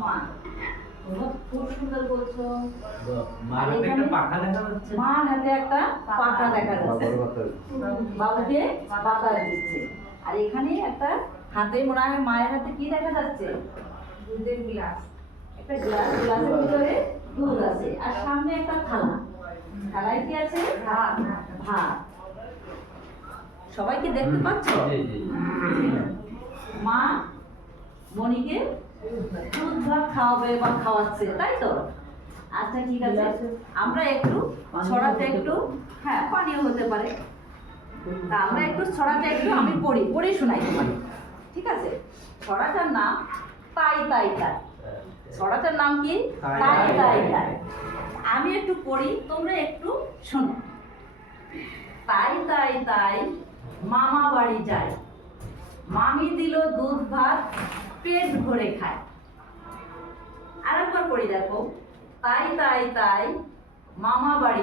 মা তোমরা খুব সুন্দর বলছো। মার হাতে একটা পাখা দেখা যাচ্ছে। মার হাতে একটা পাখা দেখা যাচ্ছে, বাবুকে বাতাস দিচ্ছে। আর এখানে একটা হাতে মনে হয় মায়ের হাতে কি দেখা যাচ্ছে? দুধের গ্লাস, একটা গ্লাস, গ্লাসের ভিতরে দুধ আছে আর সামনে একটা থালা, থালায় কি আছে? ভাত। ভাত সবাইকে দেখতে পাচ্ছ? মা মনিকে দুধ ভাত খাওয়াবে বা খাওয়াচ্ছে, তাই তো? আচ্ছা ঠিক আছে, আমরা একটু ছড়াতে একটু, হ্যাঁ পানিও হতে পারে, তা আমরা একটু ছড়াতে একটু আমি পড়ি শোনাই তোমাকে, ঠিক আছে? ছড়াটার নাম তাই তাই তাই। ছড়াটার নাম কি? তাই তাই তাই। আমি একটু পড়ি, তোমরা একটু শোনো। তাই তাই তাই মামা বাড়ি যায়, মামি দিল দুধ ভাত পেট ভরে খায়। আরেকবার পড়ি দেখো। তাই তাই তাই মামা বাড়ি